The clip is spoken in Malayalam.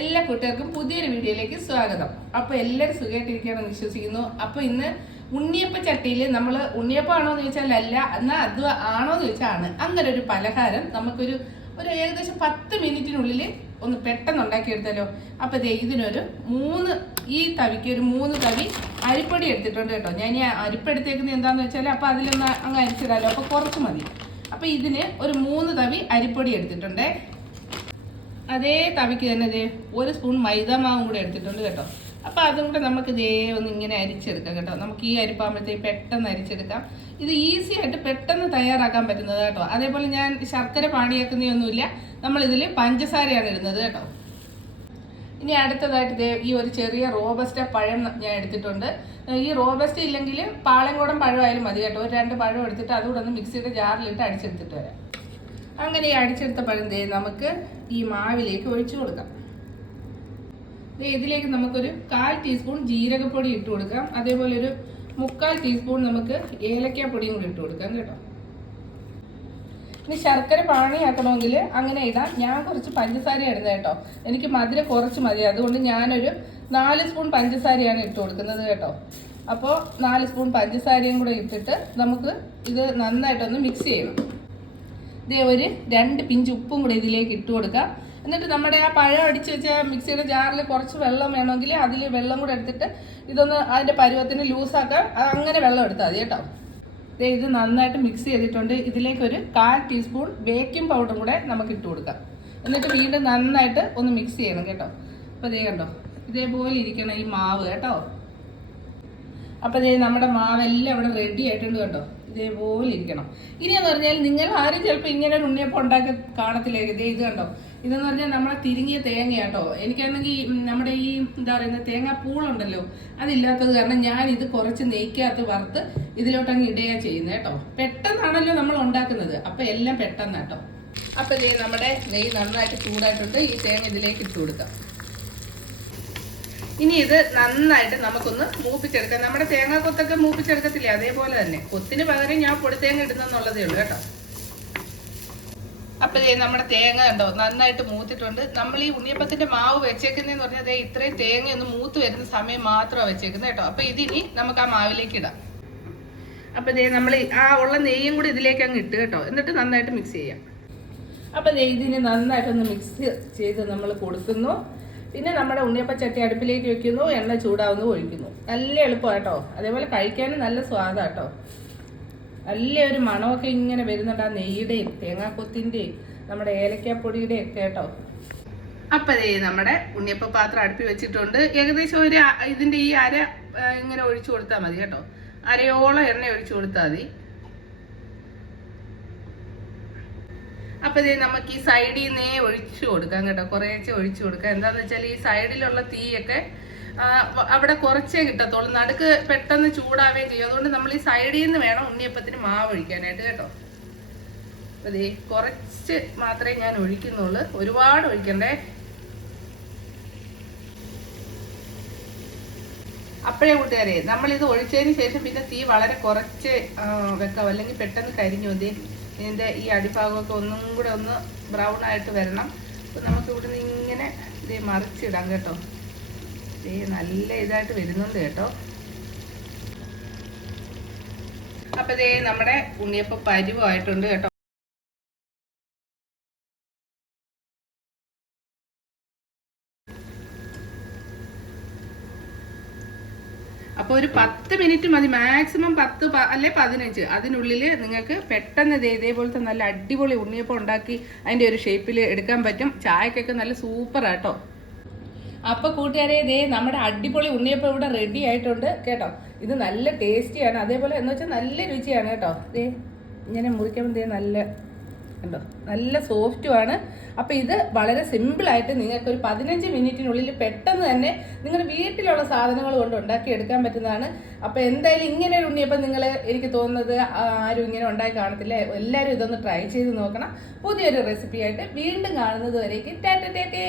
എല്ലാ കൂട്ടുകാർക്കും പുതിയൊരു വീഡിയോയിലേക്ക് സ്വാഗതം. അപ്പോൾ എല്ലാവരും സുഖമായിട്ടിരിക്കുകയാണെന്ന് വിശ്വസിക്കുന്നു. അപ്പോൾ ഇന്ന് ഉണ്ണിയപ്പ ചട്ടിയിൽ നമ്മൾ ഉണ്ണിയപ്പ ആണോ എന്ന് ചോദിച്ചാൽ അല്ല എന്നാൽ അത് ആണോ എന്ന് ചോദിച്ചാൽ ആണ്. അങ്ങനെ ഒരു പലഹാരം നമുക്കൊരു ഒരു ഏകദേശം പത്ത് മിനിറ്റിനുള്ളിൽ ഒന്ന് പെട്ടെന്ന് ഉണ്ടാക്കിയെടുത്തല്ലോ അപ്പോൾ ദേ ഇതിനൊരു മൂന്ന് ഈ തവിക്ക് ഒരു മൂന്ന് തവി അരിപ്പൊടി എടുത്തിട്ടുണ്ട് കേട്ടോ. ഞാൻ ഈ അരിപ്പെടുത്തേക്കുന്നത് എന്താണെന്ന് വെച്ചാൽ അപ്പോൾ അതിലൊന്ന് അങ്ങ് അരിച്ചിടാലോ. അപ്പോൾ കുറച്ച് മതി. അപ്പോൾ ഇതിന് ഒരു മൂന്ന് തവി അരിപ്പൊടി എടുത്തിട്ടുണ്ടേ. അതേ തവിക്ക് തന്നെ ഇതേ ഒരു സ്പൂൺ മൈദ മാവും കൂടെ എടുത്തിട്ടുണ്ട് കേട്ടോ. അപ്പോൾ അതും കൂടെ നമുക്ക് ഇതേ ഒന്ന് ഇങ്ങനെ അരിച്ചെടുക്കാം കേട്ടോ. നമുക്ക് ഈ അരിപ്പാകുമ്പോഴത്തേക്ക് പെട്ടെന്ന് അരിച്ചെടുക്കാം. ഇത് ഈസി ആയിട്ട് പെട്ടെന്ന് തയ്യാറാക്കാൻ പറ്റുന്നത് കേട്ടോ. അതേപോലെ ഞാൻ ശർക്കര പാണിയാക്കുന്നതൊന്നുമില്ല. നമ്മളിതിൽ പഞ്ചസാരയാണ് ഇടുന്നത് കേട്ടോ. ഇനി അടുത്തതായിട്ട് ഇതേ ഈ ഒരു ചെറിയ റോബസ്റ്റ പഴം ഞാൻ എടുത്തിട്ടുണ്ട്. ഈ റോബസ്റ്റ ഇല്ലെങ്കിൽ പാളയംകോടൻ പഴമായാലും മതി കേട്ടോ. ഒരു രണ്ട് പഴം എടുത്തിട്ട് അതുകൂടെ ഒന്ന് മിക്സിയുടെ ജാറിലിട്ട് അടിച്ചെടുത്തിട്ട് വരാം. അങ്ങനെ ഈ അടിച്ചെടുത്ത പഴം നമുക്ക് ഈ മാവിലേക്ക് ഒഴിച്ചു കൊടുക്കാം. ഇതിലേക്ക് നമുക്കൊരു കാൽ ടീസ്പൂൺ ജീരകപ്പൊടി ഇട്ട് കൊടുക്കാം. അതേപോലെ ഒരു മുക്കാൽ ടീസ്പൂൺ നമുക്ക് ഏലക്കാപ്പൊടിയും കൂടി ഇട്ട് കൊടുക്കാം കേട്ടോ. ഇനി ശർക്കര പാണിയാക്കണമെങ്കിൽ അങ്ങനെ ഇടാം. ഞാൻ കുറച്ച് പഞ്ചസാര ഇടുന്നത് കേട്ടോ. എനിക്ക് മധുര കുറച്ച് മതി. അതുകൊണ്ട് ഞാനൊരു നാല് സ്പൂൺ പഞ്ചസാരയാണ് ഇട്ട് കൊടുക്കുന്നത് കേട്ടോ. അപ്പോൾ നാല് സ്പൂൺ പഞ്ചസാരയും കൂടെ ഇട്ടിട്ട് നമുക്ക് ഇത് നന്നായിട്ടൊന്ന് മിക്സ് ചെയ്യണം. ഇതേ ഒരു രണ്ട് പിഞ്ച് ഉപ്പും കൂടെ ഇതിലേക്ക് ഇട്ട് കൊടുക്കാം. എന്നിട്ട് നമ്മുടെ ആ പഴം അടിച്ച് വെച്ച മിക്സിയുടെ ജാറിൽ കുറച്ച് വെള്ളം വേണമെങ്കിൽ അതിൽ വെള്ളം കൂടെ എടുത്തിട്ട് ഇതൊന്ന് അതിന്റെ പരുവത്തിന് ലൂസാക്കാം. അങ്ങനെ വെള്ളം എടുത്താൽ മതി കേട്ടോ. ഇത് നന്നായിട്ട് മിക്സ് ചെയ്തിട്ടുണ്ട്. ഇതിലേക്ക് ഒരു കാൽ ടീസ്പൂൺ ബേക്കിംഗ് പൗഡറും കൂടെ നമുക്ക് ഇട്ട് കൊടുക്കാം. എന്നിട്ട് വീണ്ടും നന്നായിട്ട് ഒന്ന് മിക്സ് ചെയ്യണം കേട്ടോ. അപ്പോൾ ഇതേ കണ്ടോ ഇതേപോലെ ഇരിക്കണം ഈ മാവ് കേട്ടോ. അപ്പോൾ ഇതേ നമ്മുടെ മാവെല്ലാം ഇവിടെ റെഡി ആയിട്ടുണ്ട് കേട്ടോ. ഇതേപോലെ ഇരിക്കണം ഇനിയെന്ന് പറഞ്ഞാൽ നിങ്ങൾ ആരും ചിലപ്പോൾ ഇങ്ങനെ ഒരു ഉണ്ണിയപ്പം ഉണ്ടാക്കി കാണത്തിലേക്ക് ഇതേ ഇത് കണ്ടോ? ഇതെന്ന് പറഞ്ഞാൽ നമ്മളെ തിരിങ്ങിയ തേങ്ങയാട്ടോ എനിക്കാണെങ്കിൽ നമ്മുടെ ഈ എന്താ പറയുന്നത് തേങ്ങാ പൂളുണ്ടല്ലോ അതില്ലാത്തത് കാരണം ഞാൻ ഇത് കുറച്ച് നെയ്ക്കകത്ത് വറുത്ത് ഇതിലോട്ടങ്ങ് ഇടുക ചെയ്യുന്നത് കേട്ടോ. പെട്ടെന്നാണല്ലോ നമ്മൾ ഉണ്ടാക്കുന്നത്. അപ്പം എല്ലാം പെട്ടെന്നാട്ടോ അപ്പം ഇതേ നമ്മുടെ നെയ്യ് നന്നായിട്ട് ചൂടായിട്ടുണ്ട്. ഈ തേങ്ങ ഇതിലേക്ക് ഇട്ട് കൊടുക്കാം. ഇനി ഇത് നന്നായിട്ട് നമുക്കൊന്ന് മൂപ്പിച്ചെടുക്കാം. നമ്മുടെ തേങ്ങ കൊത്തൊക്കെ മൂപ്പിച്ചെടുക്കത്തില്ലേ? അതേപോലെ തന്നെ. കൊത്തിന് പകരം ഞാൻ പൊടിത്തേങ്ങ ഇടുന്നെന്നുള്ളതേ ഉള്ളൂ കേട്ടോ. അപ്പൊ ദേ നമ്മുടെ തേങ്ങ കണ്ടോ? നന്നായിട്ട് മൂത്തിട്ടുണ്ട്. നമ്മൾ ഈ ഉണ്ണിയപ്പത്തിന്റെ മാവ് വെച്ചേക്കുന്നതെന്ന് പറഞ്ഞാൽ അതേ ഇത്രയും തേങ്ങ ഒന്ന് മൂത്ത് വരുന്ന സമയം മാത്രമാണ് വെച്ചേക്കുന്നത് കേട്ടോ. അപ്പൊ ഇതിനി നമുക്ക് ആ മാവിലേക്ക് ഇടാം. അപ്പൊ ദേ നമ്മൾ ആ ഉള്ള നെയ്യും കൂടി ഇതിലേക്ക് അങ്ങ് ഇട്ട് കേട്ടോ. എന്നിട്ട് നന്നായിട്ട് മിക്സ് ചെയ്യാം. അപ്പൊ ദേ ഇതിന് നന്നായിട്ടൊന്ന് മിക്സ് ചെയ്ത് നമ്മൾ കൊടുക്കുന്നു. പിന്നെ നമ്മുടെ ഉണ്ണിയപ്പച്ചട്ടി അടുപ്പിലേക്ക് വെക്കുന്നു എണ്ണ ചൂടാവുന്നു ഒഴിക്കുന്നു. നല്ല എളുപ്പമാണ് കേട്ടോ. അതേപോലെ കഴിക്കാനും നല്ല സ്വാദാണ് കേട്ടോ. നല്ല ഒരു മണമൊക്കെ ഇങ്ങനെ വരുന്നുണ്ട് ആ നെയ്യുടെയും തേങ്ങാക്കൊത്തിന്റെയും നമ്മുടെ ഏലക്കാപ്പൊടിയുടെയും ഒക്കെ കേട്ടോ. അപ്പം ദേ നമ്മുടെ ഉണ്ണിയപ്പ പാത്രം അടുപ്പി വെച്ചിട്ടുണ്ട്. ഏകദേശം ഒരു ഇതിന്റെ ഈ അര ഇങ്ങനെ ഒഴിച്ചു കൊടുത്താൽ മതി കേട്ടോ. അരയോളം എണ്ണ ഒഴിച്ചു കൊടുത്താൽ മതി. അപ്പൊ ഇത് നമുക്ക് ഈ സൈഡിൽ നിന്നേ ഒഴിച്ചു കൊടുക്കാം കേട്ടോ. കുറേശ്ശെ ഒഴിച്ചു കൊടുക്കാം. എന്താന്ന് വെച്ചാൽ ഈ സൈഡിലുള്ള തീയൊക്കെ അവിടെ കുറച്ചേ കിട്ടത്തുള്ളൂ. നടുക്ക് പെട്ടെന്ന് ചൂടാവുകയും ചെയ്യും. അതുകൊണ്ട് നമ്മൾ ഈ സൈഡിൽ നിന്ന് വേണം ഉണ്ണിയപ്പത്തിന് മാവ് ഒഴിക്കാനായിട്ട് കേട്ടോ. ദേ കുറച്ച് മാത്രമേ ഞാൻ ഒഴിക്കുന്നുള്ളൂ. ഒരുപാട് ഒഴിക്കണ്ടേ? അപ്പോഴേ കൂട്ടുകാരെ നമ്മൾ ഇത് ഒഴിച്ചതിന് ശേഷം പിന്നെ തീ വളരെ കുറച്ച് വെക്കാം അല്ലെങ്കിൽ പെട്ടെന്ന് കരിഞ്ഞു മതി ഇതിന്റെ ഈ അടിഭാഗമൊക്കെ ഒന്നും കൂടെ ഒന്ന് ബ്രൗൺ ആയിട്ട് വരണം. അപ്പം നമുക്ക് ഇവിടുന്ന് ഇങ്ങനെ ഇത് മറിച്ചിടാം കേട്ടോ. ഇതേ നല്ല ഇതായിട്ട് വരുന്നുണ്ട് കേട്ടോ. അപ്പം ഇതേ നമ്മുടെ ഉണ്ണിയപ്പം പരിവായിട്ടുണ്ട് കേട്ടോ. അപ്പോൾ ഒരു പത്ത് മിനിറ്റ് മതി. മാക്സിമം പത്ത് അല്ലെ പതിനഞ്ച്. അതിനുള്ളിൽ നിങ്ങൾക്ക് പെട്ടെന്ന് ദേ ഇതേപോലത്തെ നല്ല അടിപൊളി ഉണ്ണിയപ്പം ഉണ്ടാക്കി അതിന്റെ ഒരു ഷേപ്പിൽ എടുക്കാൻ പറ്റും. ചായക്കൊക്കെ നല്ല സൂപ്പർ ആട്ടോ അപ്പൊ കൂട്ടുകാരെ ഇതേ നമ്മുടെ അടിപൊളി ഉണ്ണിയപ്പം ഇവിടെ റെഡി ആയിട്ടുണ്ട് കേട്ടോ. ഇത് നല്ല ടേസ്റ്റിയാണ് അതേപോലെ എന്ന് വെച്ചാൽ നല്ല രുചിയാണ് കേട്ടോ. ഇതേ ഇങ്ങനെ മുറിക്കുമ്പോൾ നല്ല കണ്ടോ? നല്ല സോഫ്റ്റുമാണ് അപ്പോൾ ഇത് വളരെ സിമ്പിളായിട്ട് നിങ്ങൾക്ക് ഒരു പതിനഞ്ച് മിനിറ്റിനുള്ളിൽ പെട്ടെന്ന് തന്നെ നിങ്ങളുടെ വീട്ടിലുള്ള സാധനങ്ങൾ കൊണ്ട് ഉണ്ടാക്കി എടുക്കാൻ പറ്റുന്നതാണ്. അപ്പോൾ എന്തായാലും ഇങ്ങനെ ഒരു ഉണ്ണിയപ്പം നിങ്ങൾ എനിക്ക് തോന്നുന്നത് ആരും ഇങ്ങനെ ഉണ്ടാക്കി കാണത്തില്ല. എല്ലാവരും ഇതൊന്ന് ട്രൈ ചെയ്ത് നോക്കണം. പുതിയൊരു റെസിപ്പി ആയിട്ട് വീണ്ടും കാണുന്നത് വരേക്ക്. ടാറ്റ ടേക്ക്